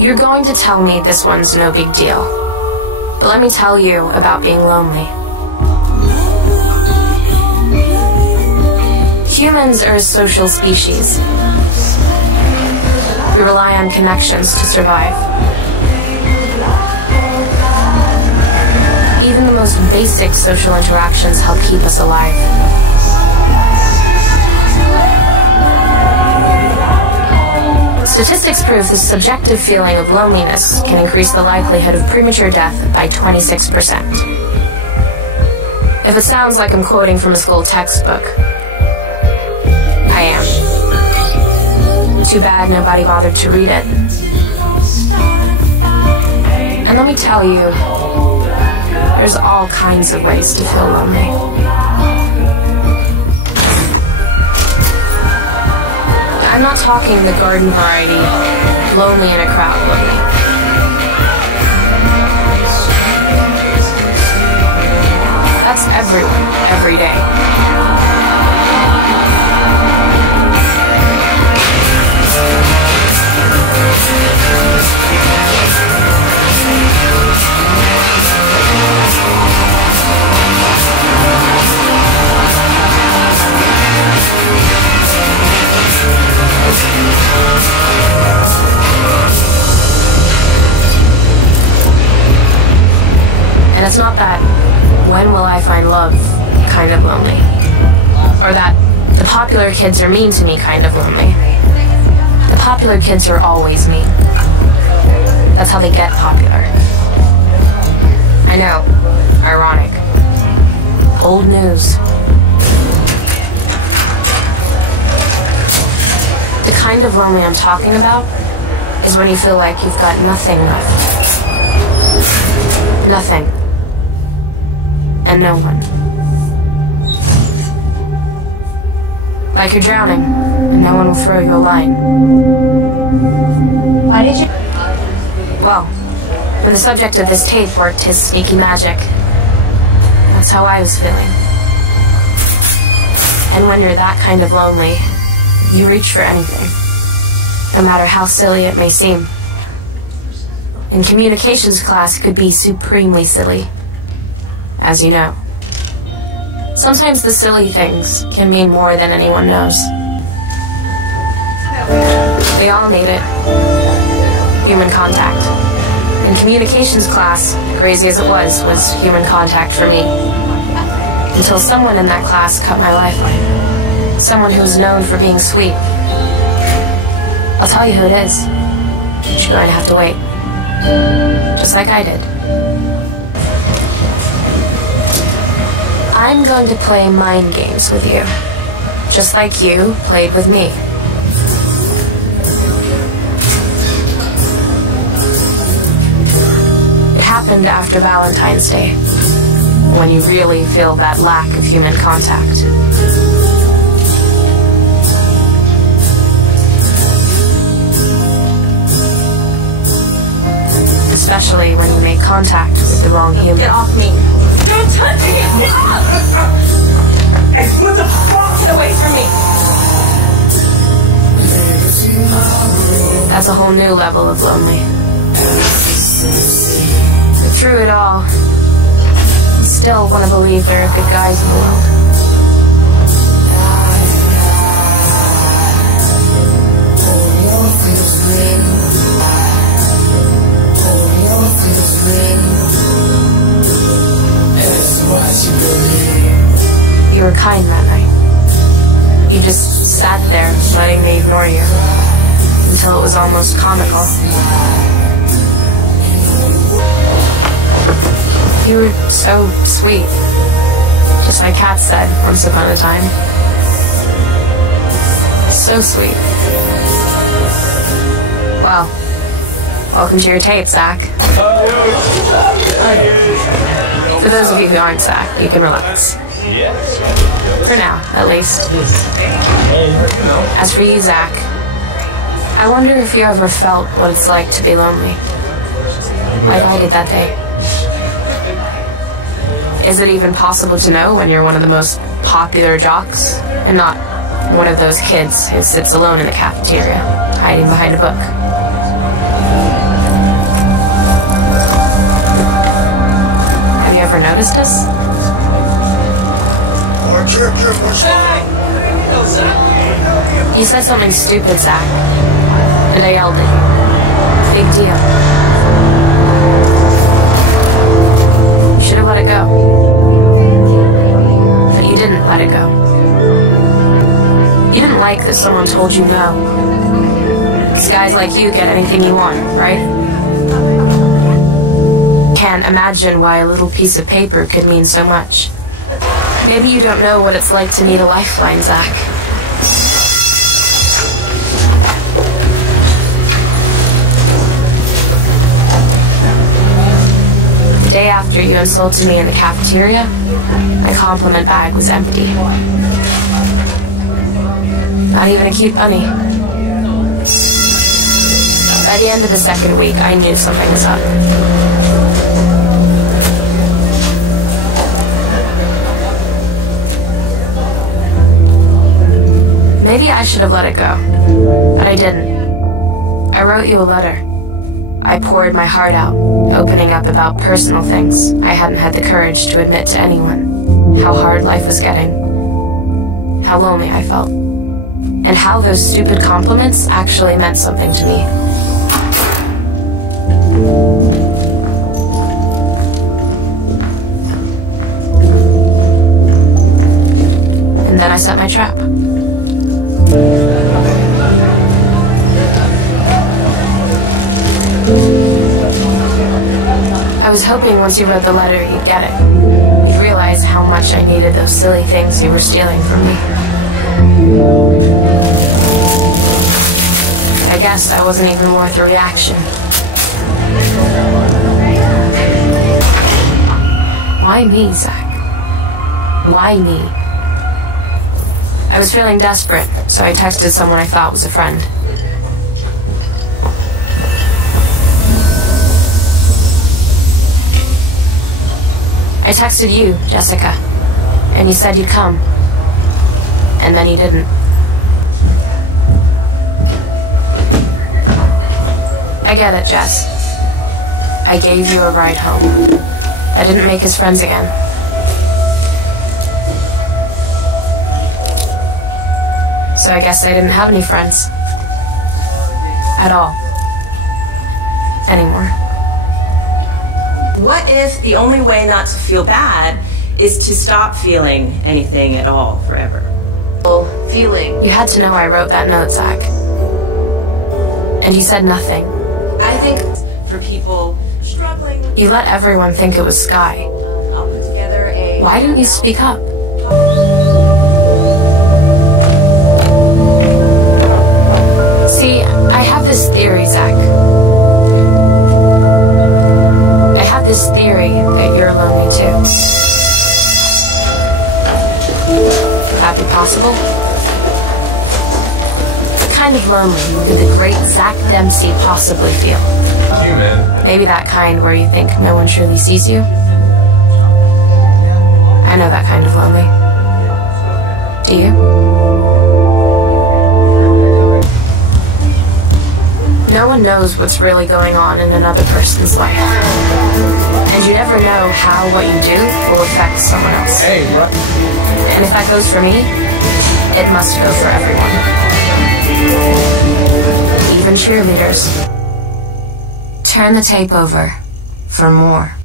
You're going to tell me this one's no big deal. But let me tell you about being lonely. Humans are a social species. We rely on connections to survive. Even the most basic social interactions help keep us alive. Statistics prove the subjective feeling of loneliness can increase the likelihood of premature death by 26%. If it sounds like I'm quoting from a school textbook, I am. Too bad nobody bothered to read it. And let me tell you, there's all kinds of ways to feel lonely. I'm not talking the garden variety, lonely in a crowd lonely. That's everyone, every day. And it's not that when will I find love kind of lonely, or that the popular kids are mean to me kind of lonely. The popular kids are always mean. That's how they get popular. I know, ironic. Old news. The kind of lonely I'm talking about is when you feel like you've got nothing left. Nothing. And no one. Like you're drowning, and no one will throw you a line. Why did you? Well, when the subject of this tape worked his sneaky magic, that's how I was feeling. And when you're that kind of lonely, you reach for anything, no matter how silly it may seem. In communications class, it could be supremely silly, as you know. Sometimes the silly things can mean more than anyone knows. We all need it. Human contact. In communications class, crazy as it was human contact for me. Until someone in that class cut my lifeline. Someone who was known for being sweet. I'll tell you who it is. But you're going to have to wait. Just like I did. I'm going to play mind games with you. Just like you played with me. It happened after Valentine's Day, when you really feel that lack of human contact. Especially when you make contact with the wrong human. Get off me. Don't touch me. What the fuck? Get away from me. That's a whole new level of lonely. But through it all, I still want to believe there are good guys in the world. You were kind that night. You just sat there, letting me ignore you, until it was almost comical. You were so sweet, just like Kat said once upon a time. So sweet. Well, welcome to your tape, Zach. For those of you who aren't Zach, you can relax. For now, at least. As for you, Zach, I wonder if you ever felt what it's like to be lonely. Like I did that day. Is it even possible to know when you're one of the most popular jocks and not one of those kids who sits alone in the cafeteria, hiding behind a book? noticed us? You said something stupid, Zach. And I yelled it. Big deal. You should have let it go. But you didn't let it go. You didn't like that someone told you no. Because guys like you get anything you want, right? Can't imagine why a little piece of paper could mean so much. Maybe you don't know what it's like to need a lifeline, Zach. The day after you insulted me in the cafeteria, my compliment bag was empty. Not even a cute bunny. By the end of the second week, I knew something was up. Maybe I should have let it go, but I didn't. I wrote you a letter. I poured my heart out, opening up about personal things I hadn't had the courage to admit to anyone. How hard life was getting. How lonely I felt. And how those stupid compliments actually meant something to me. And then I set my trap. I was hoping once you read the letter, you'd get it. You'd realize how much I needed those silly things you were stealing from me. I guess I wasn't even worth a reaction. Why me, Zach? Why me? I was feeling desperate, so I texted someone I thought was a friend. I texted you, Jessica, and you said you'd come. And then you didn't. I get it, Jess. I gave you a ride home. I didn't make us friends again. So I guess I didn't have any friends. At all. Anymore. What if the only way not to feel bad is to stop feeling anything at all forever? Feeling. You had to know I wrote that note, Zach. And you said nothing. I think for people struggling with... You let everyone think it was Sky. I'll put together a... Why didn't you speak up? See, I have this theory, Zach. I have this theory that you're lonely too. Could that be possible? What kind of lonely could the great Zach Dempsey possibly feel? You, man. Maybe that kind where you think no one truly sees you? I know that kind of lonely. Do you? No one knows what's really going on in another person's life. And you never know how what you do will affect someone else. Hey, bro. And if that goes for me, it must go for everyone. Even cheerleaders. Turn the tape over for more.